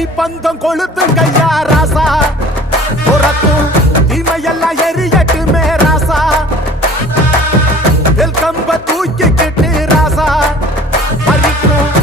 தீப்பந்தம் கொளுத்துங்கய்யா ராசா, புறத்தும் தீமையெல்லாம் எரியட்டுமே ராசா, வெல்கம்ப தூக்கிக்கிட்டு ராசா, பறிக்கும்